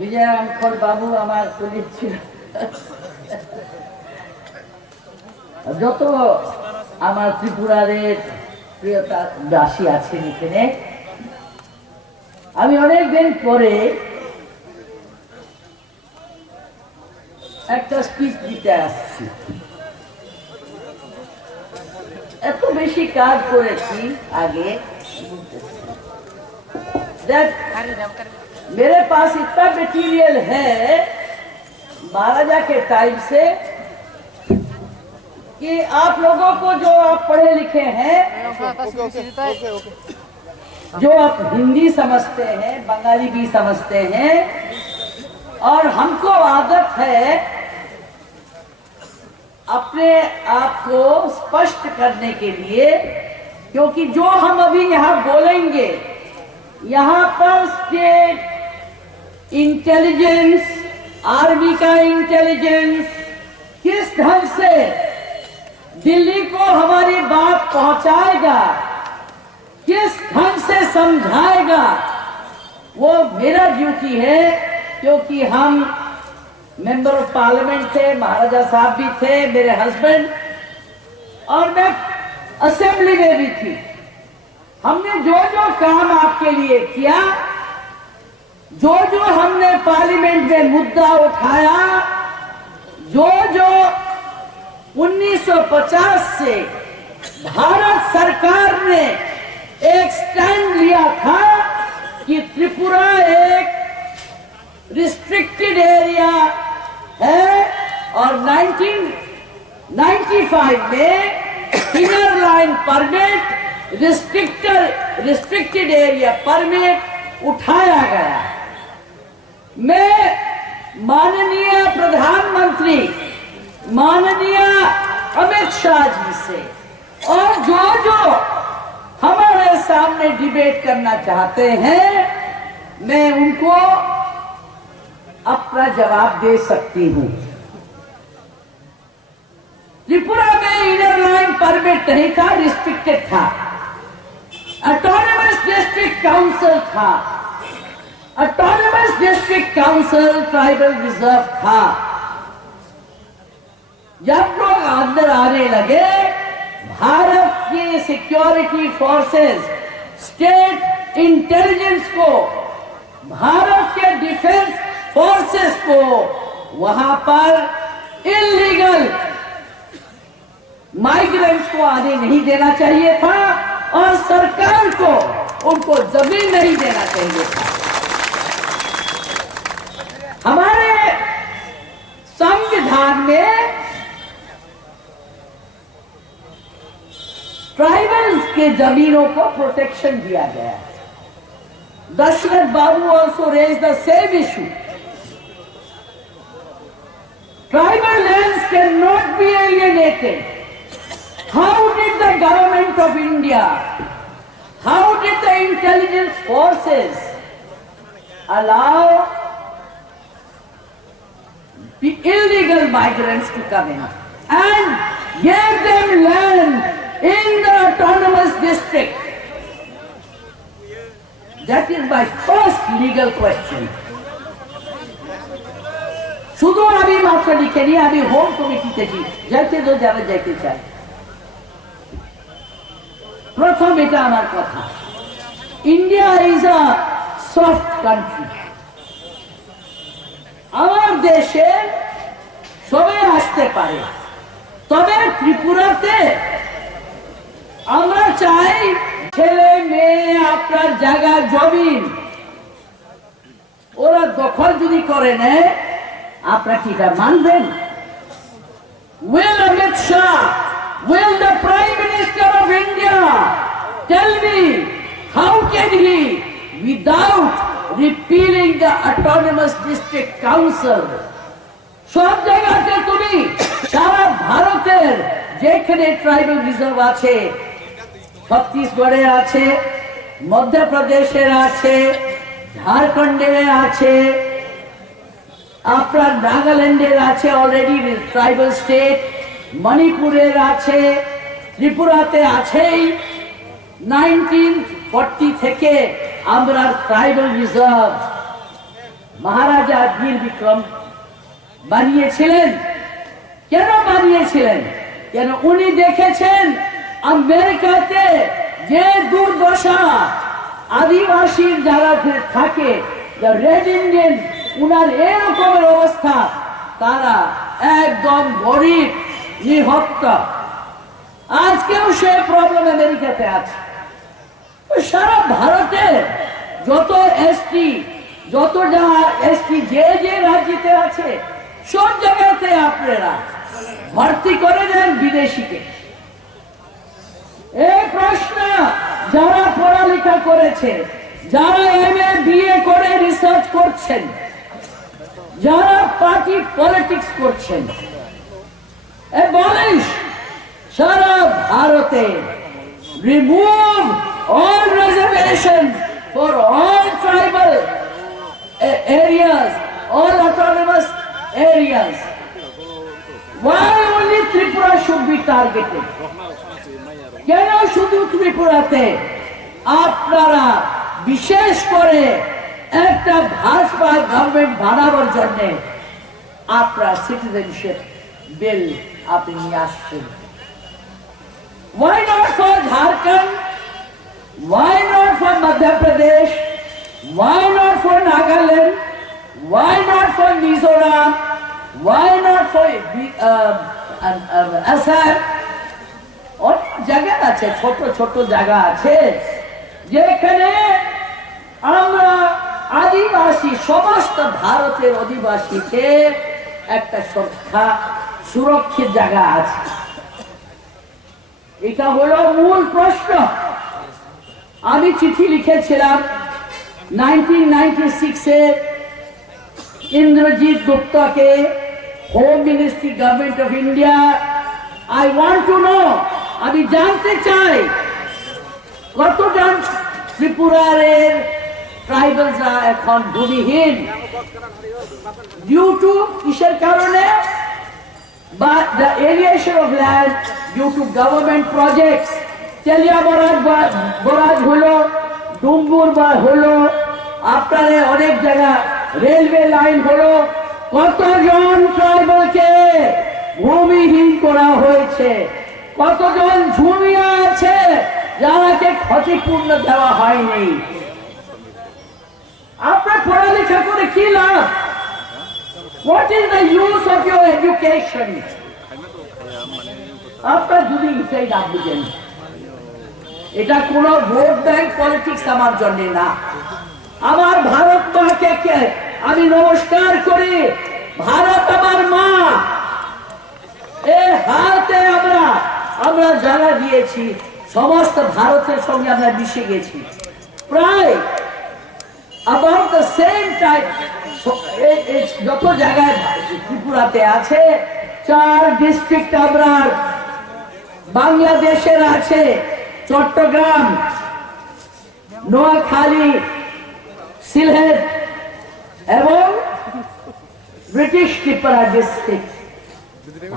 বিজয়াঙ্কর বাবু আমার কলিগ ছিল। যত আমার ত্রিপুরার প্রিয়তা দাসী আছেন এখানে, আমি অনেকদিন পরে একটা স্পিচ দিতে আসছি। এত বেশি কাজ করেছি आगे, मेरे पास इतना मटेरियल है महाराजा के टाइम से कि आप लोगों को जो आप पढ़े लिखे हैं, जो आप हिंदी समझते हैं, बंगाली भी समझते हैं, और हमको आदत है अपने आप को स्पष्ट करने के लिए, क्योंकि जो हम अभी यहाँ बोलेंगे, यहाँ पर स्टेट इंटेलिजेंस, आर्मी का इंटेलिजेंस किस ढंग से दिल्ली को हमारी बात पहुंचाएगा, किस ढंग से समझाएगा, वो मेरा ड्यूटी है। क्योंकि हम मेंबर ऑफ पार्लियामेंट थे, महाराजा साहब भी थे, मेरे हस्बैंड, और मैं असेंबली में भी थी। हमने जो जो काम आपके लिए किया, जो जो हमने पार्लियामेंट में मुद्दा उठाया, जो जो 1950 से भारत सरकार ने एक स्टैंड लिया था कि त्रिपुरा एक रिस्ट्रिक्टेड एरिया है, और 1995 में inner line permit, restricted area permit उठाया गया। मैं माननीय प्रधानमंत्री माननीय अमित शाह जी से, और जो जो हमारे सामने डिबेट करना चाहते हैं, मैं उनको अपना जवाब दे सकती हूँ। त्रिपुरा में इनर लाइन परमिट नहीं था, रिस्ट्रिक्टेड था। ऑटोनमस डिस्ट्रिक्ट काउंसिल था, autonomous district council tribal reserve था। जब लोग अंदर आने लगे, भारत की सिक्योरिटी फोर्सेस, स्टेट इंटेलिजेंस को, भारत के डिफेंस फोर्सेस को वहां पर इलीगल माइग्रेंट्स को आने नहीं देना चाहिए था, और सरकार को उनको जमीन नहीं देना चाहिए था। हमारे संविधान में ट्राइबल्स के जमीनों को प्रोटेक्शन दिया गया है। दशरथ बाबू also raised the same issue. Tribal lands cannot be alienated. How did the government of India, how did the intelligence forces allow the illegal migrants to come in and gave them land in the autonomous district? That is my first legal question. শুধু আমি মাত্র লিখে নিয়ে আমি home কমিটিতে যাইতে তো যারা যাইতে চাই। প্রথম এটা আমার কথা, India is a soft country. আমার দেশে সবাই আসতে পারে, তবে ত্রিপুরাতে আমরা চাই ছেলে মেয়ে আপনার জায়গা জমিন ওরা দখল যদি করে নেয়, আপনারা কি এটা মানবেন? Will Amit Shah, will the Prime Minister of India tell me how can he, without repealing the Autonomous District Council, সব জায়গাতে তুমি সারা ভারতের যেখানে ট্রাইবাল রিজার্ভ আছে, ছত্তিশগড়ে আছে, মধ্যপ্রদেশের আছে, ঝাড়খণ্ডে আছে, আপনার নাগাল্যান্ডের আছে অলরেডি ট্রাইবাল স্টেট, মণিপুরের আছে, ত্রিপুরাতে আছেই। 1940 থেকে আমরা ট্রাইবাল রিজার্ভ মহারাজা বীর বিক্রম বানিয়েছিলেন। কেন বানিয়েছিলেন? কেন উনি দেখেছেন আমেরিকাতে যে দুর্দশা আদিবাসীর যারা থাকে, রেড ইন্ডিয়ান, উনার এরকমের অবস্থা, তারা একদম গরিব নিহত্তা। আজকেও সে প্রবলেম আমেরিকাতে আছে। সারা ভারতে যত এসটি, যত যারা এসটি যে যে রাজ্যতে আছে, সব জায়গাতে আপনারা ভর্তি করে দেন বিদেশিকে। এই প্রশ্ন যারা পড়ালেখা করেছে, যারা এমএ বিএ করে রিসার্চ করছেন, যারা পার্টি পলিটিক্স করছেন, বলিস সারা ভারতে remove all reservations for all tribal areas, all autonomous areas. Why only Tripura should be targeted? কেন শুধু ত্রিপুরাতে আপনারা বিশেষ করে একটা ভাজপা গভর্নমেন্ট বানাবার জন্য আপনারা সিটিজেনশিপ বিল আপনি নিয়ে আসছেন? Why not for Jharkhand? Why not for Madhya Pradesh? Why not for Nagaland? Why not for Mizoram? Why not for Assam? অনেক জায়গা আছে, ছোট ছোট জায়গা আছে যেখানে আমরা আদিবাসী, সমস্ত ভারতের আদিবাসীকে একটা সুরক্ষিত জায়গা আছে। এটা হলো মূল প্রশ্ন। আমি চিঠি লিখেছিলাম 1996-এ ইন্দ্রজিৎ গুপ্তাকে, home ministry, government of India. I want to know, আমি জানতে চাই কতজন ত্রিপুরার ট্রাইবালসরা এখন ভূমিহীন, ডিউ টু কিসের কারণে? বা the aeration of land due to government projects. Telia barrage হলো, ডুম্বুর হলো, আপনার অনেক জায়গা রেলওয়ে লাইন হলো। কতজন ট্রাইবালকে ভূমিহীন করা হয়েছে? কতজন ঝুমিয়ে আছে যারাকে ক্ষতিপূর্ণ দেওয়া হয়নি? আপনার পড়ালেখা করে কি লাভ? What is the use of your education? আপনার যদি এটাই না বুঝেন, এটা কোন ভোট ব্যাংক পলিটিক্স আমার জন্য না। আমার ভারত মাকে আমি নমস্কার করি। ভারত আমার মা। এই হাতে আমরা জানা দিয়েছি, সমস্ত ভারতের সঙ্গে আমরা মিশে গেছি। প্রায় about the same time যত জায়গায় ত্রিপুরাতে আছে, 4 ডিস্ট্রিক্ট আমরা বাংলাদেশের আছে, চট্টগ্রাম, নোয়াখালী, সিলেট এবং ব্রিটিশ ত্রিপুরা ডিস্ট্রিক্ট।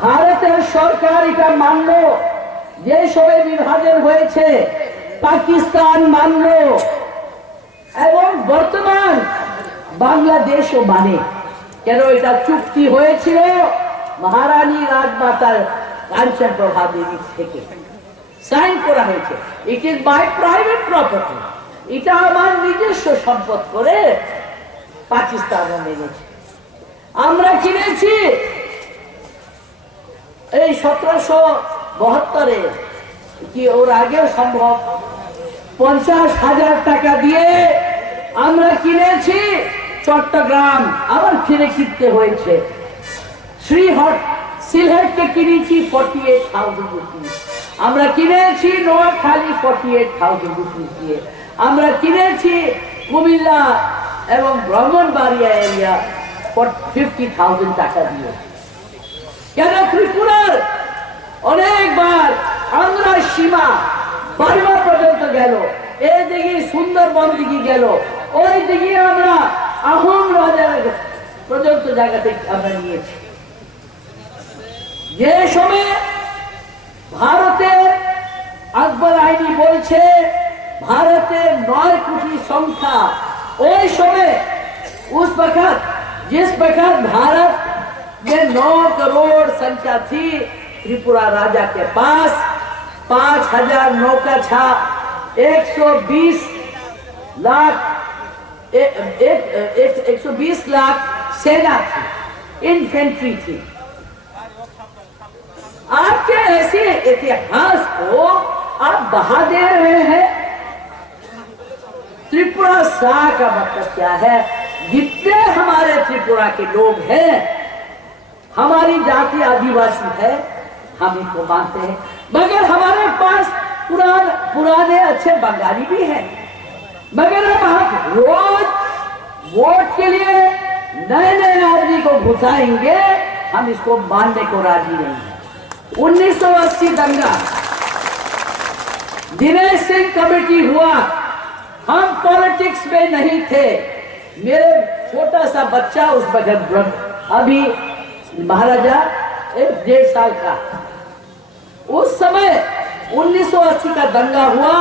ভারতের সরকার এটা মানল, যে সবে বিভাজন হয়েছে পাকিস্তান মানল, এবং বর্তমান বাংলাদেশও মানে। কেন? এটা চুক্তি হয়েছিল মহারানী রাজমাতার কাঞ্চন প্রভা দেবী থেকে সাইন করা হয়েছে। It is my private property, এটা আমার নিজস্ব সম্পদ করে পাকিস্তান মেনেছে। আমরা কিনেছি এই 1772-এ, কি ওর আগেও সম্ভব, 50,000 টাকা দিয়ে আমরা কিনেছি চট্টগ্রাম। আবার ফিরে কিনতে হয়েছে। শ্রীহট, সিলেটকে কিনেছি 48,000 রুপিস। আমরা কিনেছি নোয়াখালী 48,000 রুপিস দিয়ে। আমরা কিনেছি কুমিল্লা এবং ব্রাহ্মণবাড়িয়া এরিয়া 50,000 টাকা দিয়ে। কেন? ত্রিপুরার অনেকবার আমরা সীমা বারবার পর্যন্ত গেল, এই দিকে সুন্দরবন দিকে গেল, ওই দিকে আমরা আহোম রাজার পর্যন্ত জায়গাতে আমরা নিয়েছি। যে সময় ভারতের আকবর আইনি বলছে ভারতের 9 কোটি সংখ্যা, ওই সময় उस वक्त जिस वक्त भारत में 9 करोड़ संख्या थी, त्रिपुरा राजा के पास 5000 नौका था, 120 लाख सेना थी, इन्फेंट्री थी। आपके ऐसे इतिहास को आप बहा दे रहे हैं। त्रिपुरा सा का मतलब क्या है? जितने हमारे त्रिपुरा के लोग हैं, हमारी जाति आदिवासी है, हम इनको मानते हैं, मगर हमारे पास पुराने अच्छे बंगाली भी हैं, मगर हम रोज वोट के लिए नए नए आदमी को घुसाएंगे, हम इसको मानने को राजी नहीं है। 1980 दंगा, दिनेश सिंह कमेटी हुआ, हम पॉलिटिक्स में नहीं थे। मेरे छोटा सा बच्चा उस वक्त अभी महाराजा 1.5 साल का, उस समय 1980 का दंगा हुआ।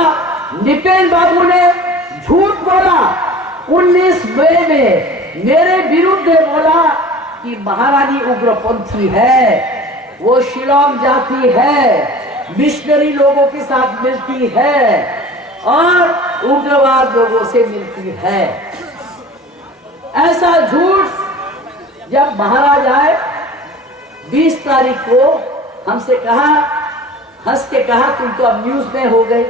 निपेन बाबू ने झूठ बोला, 19 मई में मेरे विरुद्ध बोला कि महारानी उग्रपंथी है, वो शिलोंग जाती है, मिशनरी लोगों के साथ मिलती है और उग्रवाद लोगों से मिलती है। ऐसा झूठ जब महाराज आए 20 तारीख को हमसे कहा, हंस के कहा, तुम तो अब न्यूज में हो गए।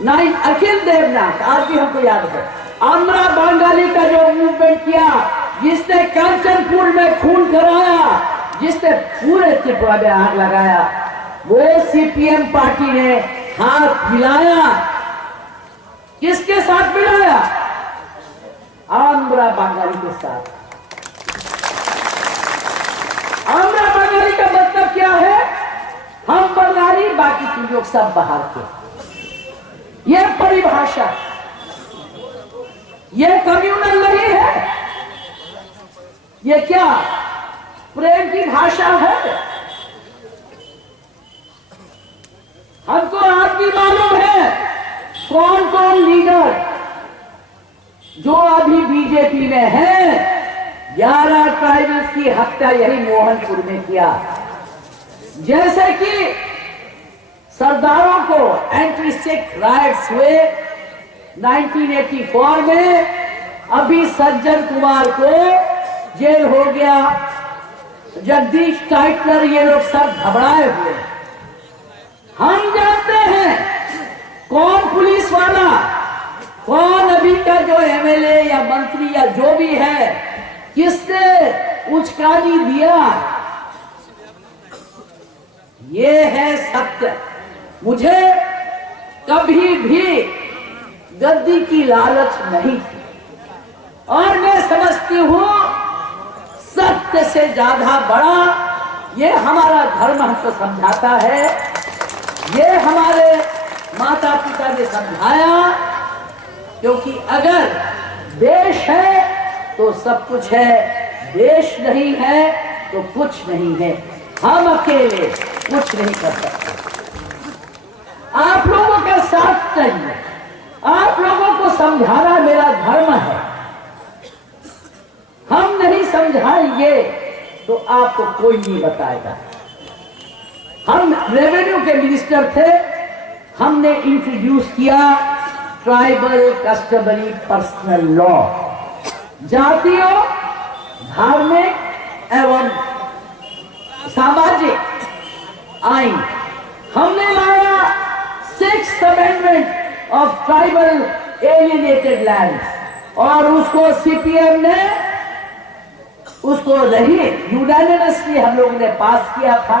नहीं, अखिल देवनाथ आज भी हमको याद है, आंध्रा बंगाली का जो मूवमेंट किया, जिसने कंचनपुर में खून कराया, जिसने पूरे त्रिपुरा में आग लगाया, वो सीपीएम पार्टी ने हाथ मिलाया। किसके साथ मिलाया? आंध्रा बंगाली के साथ। आंध्रा बंगाली का मतलब क्या है? हम बंगाली, बाकी तुम लोग सब बाहर के। यह परिभाषा, यह कम्युनल नहीं है। यह क्या प्रेम की भाषा है? हमको आज भी मालूम है कौन कौन लीडर जो अभी बीजेपी में है। 11 ट्राइबल्स की हत्या यही मोहनपुर में किया। जैसे कि सरदारों को एंटी सिख राइट्स हुए 1984 में, अभी सज्जन कुमार को जेल हो गया, जगदीश टाइटलर, ये लोग सब घबराए हुए। हम जानते हैं कौन पुलिस वाला, कौन अभी का जो एमएलए या मंत्री या जो भी है, किसने उचकानी दिया। ये है सत्य। मुझे कभी भी गद्दी की लालच नहीं थी और मैं समझती हूं सत्य से ज्यादा बड़ा ये हमारा धर्म हमको समझाता है। ये हमारे माता पिता ने समझाया, क्योंकि अगर देश है तो सब कुछ है, देश नहीं है तो कुछ नहीं है। हम अकेले कुछ नहीं कर सकते। आप लोगों का साथ चाहिए, आप लोगों को समझाना मेरा धर्म है। हम नहीं समझाएंगे तो आपको कोई नहीं बताएगा। हम रेवेन्यू के मिनिस्टर थे, हमने इंट्रोड्यूस किया ट्राइबल कस्टमरी पर्सनल लॉ, जातीय, धार्मिक एवं सामाजिक आइन। हमने लाया 6th amendment of tribal alienated lands और उसको सीपीएम ने उसको नहीं यूनानिमसली हम लोगों ने पास किया था।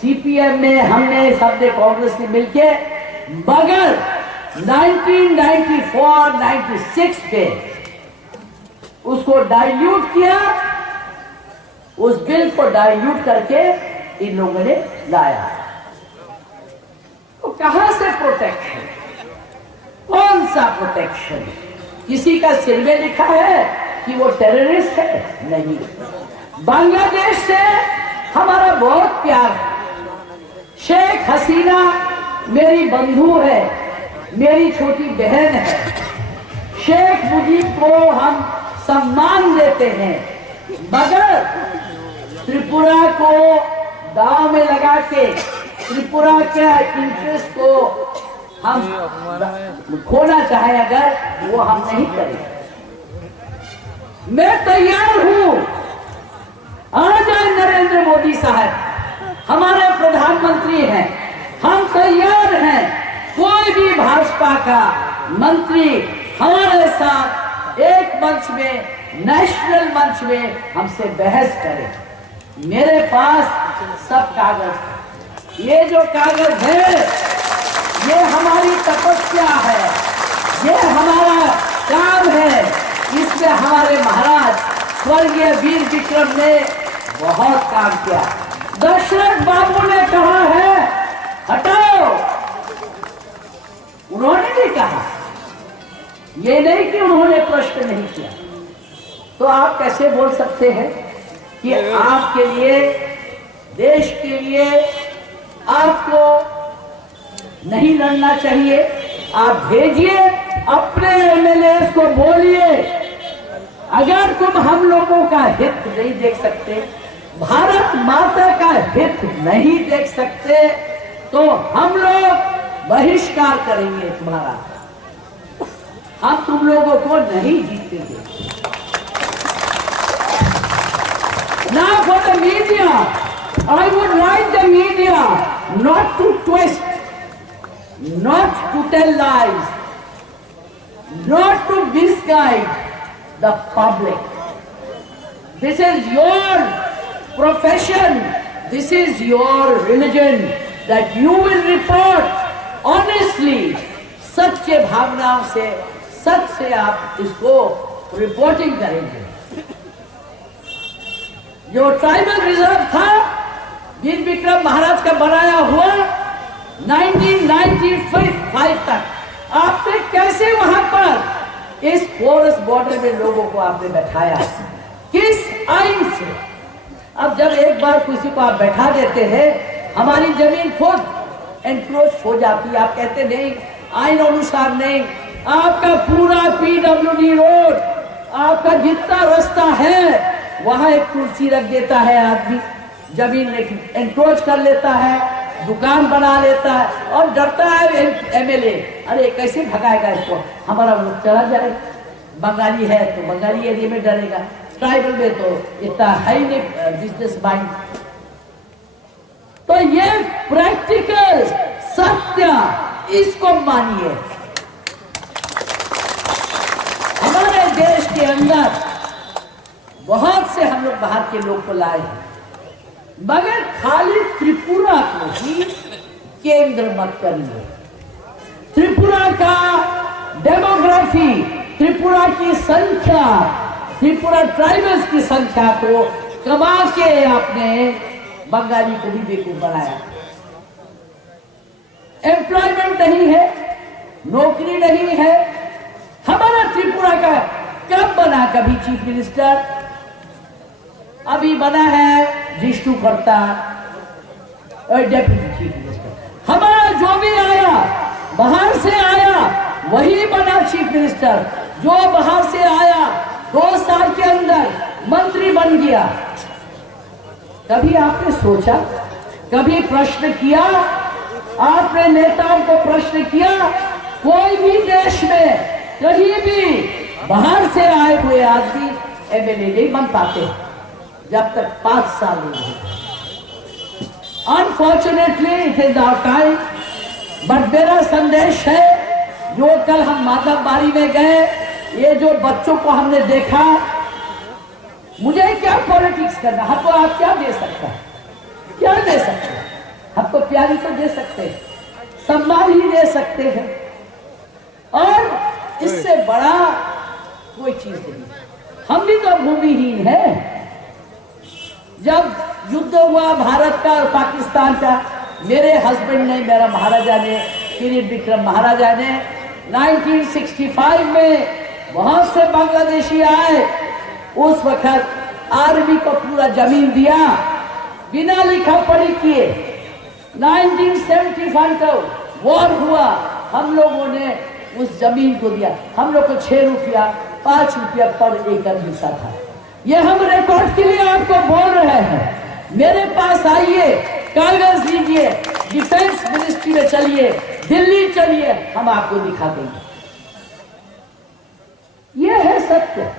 सीपीएम ने, हमने, सबने, कांग्रेस ने मिलके, मगर 1994-96 पे उसको डाइल्यूट किया। उस बिल को डाइल्यूट करके इन लोगों ने लाया। तो कहां से प्रोटेक्शन? कौन सा प्रोटेक्शन? किसी का सिर में लिखा है कि वो टेररिस्ट है? नहीं। बांग्लादेश से हमारा बहुत प्यार है। शेख हसीना मेरी बंधु है, मेरी छोटी बहन है। शेख मुजीब को हम सम्मान देते हैं, मगर त्रिपुरा को दांव में लगा के त्रिपुरा के इंटरेस्ट को हम खोना चाहे अगर, वो हम नहीं करेंगे। मैं तैयार हूं, आ जाए नरेंद्र मोदी साहब, हमारे प्रधानमंत्री हैं, हम तैयार हैं, कोई भी भाजपा का मंत्री हमारे साथ एक मंच में, नेशनल मंच में हमसे बहस करे। मेरे पास सब कागज है, ये जो कागज है ये हमारी तपस्या है, ये हमारा काम है, इसमें हमारे महाराज स्वर्गीय वीर विक्रम ने बहुत काम किया। दशरथ बाबू ने कहा है हटाओ, उन्होंने भी कहा, ये नहीं कि उन्होंने प्रश्न नहीं किया। तो आप कैसे बोल सकते हैं कि आपके लिए, देश के लिए आपको नहीं लड़ना चाहिए? आप भेजिए अपने एमएलए को, बोलिए अगर तुम हम लोगों का हित नहीं देख सकते, भारत माता का हित नहीं देख सकते, तो हम लोग बहिष्कार करेंगे तुम्हारा, हम तुम लोगों को नहीं जीतेंगे। Now for the media, I would like the media not to twist, not to tell lies, not to misguide the public. This is your profession, this is your religion, that you will report honestly, सच्चे भावनाओं से, सच से आप इसको reporting करेंगे। जो tribal reserve था वीर विक्रम महाराज का बनाया हुआ 1995 तक, आपने कैसे वहां पर इस फॉरेस्ट बॉर्डर में लोगों को आपने बैठाया, किस आइन से? अब जब एक बार किसी को आप बैठा देते हैं, हमारी जमीन खुद एनक्रोच हो जाती है, आप कहते नहीं आइन अनुसार नहीं, आपका पूरा पीडब्ल्यूडी रोड, आपका जितना रास्ता है वहां एक कुर्सी रख देता है आदमी, जमीन एनक्रोच कर लेता है, दुकान बना लेता है और डरता है एमएलए, अरे कैसे भगाएगा इसको, हमारा लोग चला जाए, बंगाली है तो बंगाली एरिया में डरेगा, ट्राइबल में तो इतना है ही नहीं बिजनेस माइंड। तो ये प्रैक्टिकल सत्य, इसको मानिए। हमारे देश के अंदर बहुत से हम लोग बाहर के लोग को लाए हैं, मगर खाली त्रिपुरा को ही केंद्र मत करिए। त्रिपुरा का डेमोग्राफी, त्रिपुरा की संख्या, त्रिपुरा ट्राइबल्स की संख्या को कमा के आपने बंगाली को भी बेवकूफ बनाया। एम्प्लॉयमेंट नहीं है, नौकरी नहीं है। हमारा त्रिपुरा का कब बना कभी चीफ मिनिस्टर? अभी बना है जिष्णु करता और डेप्यूटी चीफ मिनिस्टर। हमारा जो भी आया बाहर से आया वही बना चीफ मिनिस्टर, जो बाहर से आया 2 साल के अंदर मंत्री बन गया। कभी आपने सोचा, कभी प्रश्न किया, आपने नेताओं को प्रश्न किया? कोई भी देश में कहीं भी बाहर से आए हुए आदमी एमएलए नहीं बन पाते जब तक 5 साल नहीं। Unfortunately it is our time, but मेरा संदेश है, जो कल हम माधवबाड़ी में गए, ये जो बच्चों को हमने देखा, मुझे क्या पॉलिटिक्स करना, हमको आप क्या दे सकते हैं? क्या दे सकते हैं? हमको प्यारी तो दे सकते हैं, सम्मान ही दे सकते हैं, और इससे बड़ा कोई चीज नहीं। हम भी तो भूमिहीन हैं। जब युद्ध हुआ भारत का और पाकिस्तान का, मेरे हस्बैंड ने, मेरा महाराजा ने, वीर विक्रम महाराजा ने 1965 में बहुत से बांग्लादेशी आए, उस वक्त आर्मी को पूरा जमीन दिया बिना लिखा पढ़ी किए। 1975 का वॉर हुआ, हम लोगों ने उस जमीन को दिया, हम लोग को 6 रुपया 5 रुपया पर एकड़ मिलता था। ये हम रिकॉर्ड के लिए आपको बोल रहे हैं। मेरे पास आइए, कागज लीजिए, डिफेंस मिनिस्ट्री में चलिए, दिल्ली चलिए, हम आपको दिखा देंगे। यह है सत्य।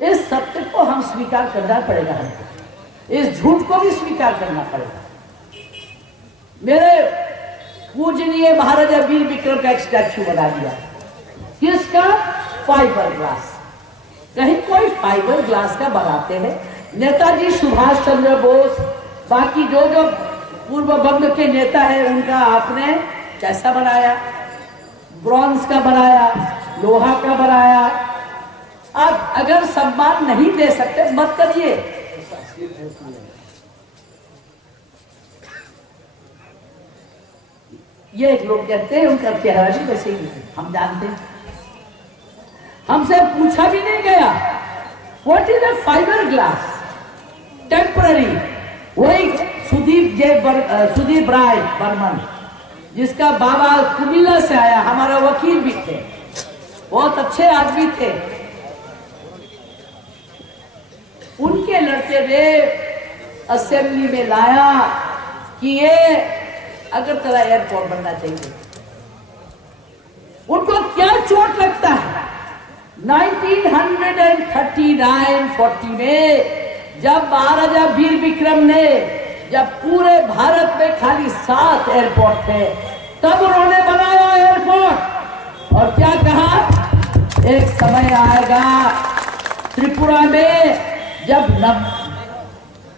इस सत्य को हम स्वीकार करना पड़ेगा हमको, इस झूठ को भी स्वीकार करना पड़ेगा। मेरे पूजनीय महाराजा वीर विक्रम का एक स्टैच्यू बना दिया। किसका? Fibre glass. कहीं कोई फाइबर ग्लास का बनाते हैं? नेताजी सुभाष चंद्र बोस, बाकी जो जो पूर्व बंग के नेता है, उनका आपने कैसा बनाया? ब्रॉन्ज का बनाया, लोहा का बनाया। आप अगर सम्मान नहीं दे सकते मत करिए। ये एक लोग कहते हैं उनका चेहरा भी वैसे ही है, हम जानते हैं। हमसे पूछा भी नहीं गया what is a fibre glass temporary. वही सुदीप राय बर्मन, जिसका बाबा कुमिल्ला से आया, हमारा वकील भी थे, बहुत अच्छे आदमी थे। उनके लड़के ने असेंबली में लाया कि ये अगरतला एयरपोर्ट बनना चाहिए। उनको क्या चोट लगता है? 1939-40 में जब महाराजा वीर विक्रम ने, जब पूरे भारत में खाली 7 एयरपोर्ट थे, तब उन्होंने बनाया एयरपोर्ट। और क्या कहा? एक समय आएगा त्रिपुरा में जब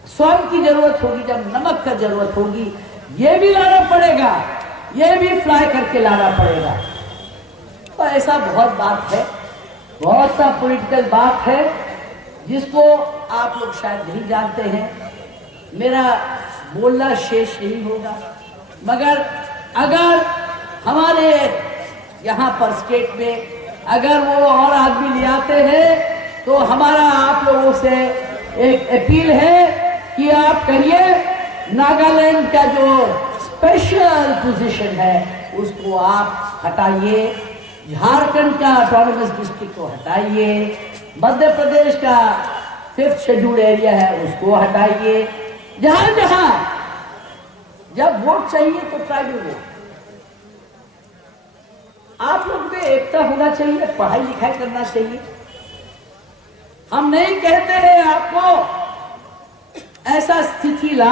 स्वर्ण की जरूरत होगी, जब नमक का जरूरत होगी, ये भी लाना पड़ेगा, ये भी फ्लाई करके लाना पड़ेगा। तो ऐसा बहुत बात है, बहुत सा पॉलिटिकल बात है जिसको आप लोग शायद नहीं जानते हैं। मेरा बोलना शेष नहीं होगा, मगर अगर हमारे यहाँ पर स्टेट में अगर वो और आदमी ले आते हैं तो हमारा आप लोगों से एक अपील है कि आप करिए, नागालैंड का जो स्पेशल पोजीशन है उसको आप हटाइए, झारखंड का ऑटोनोमस डिस्ट्रिक्ट को हटाइए, मध्य प्रदेश का 5th शेड्यूल एरिया है उसको हटाइए। जहां जहां जब वोट चाहिए तो ट्राइबल वोट। आप लोग में एकता होना चाहिए, पढ़ाई लिखाई करना चाहिए। हम नहीं कहते हैं आपको ऐसा स्थिति ला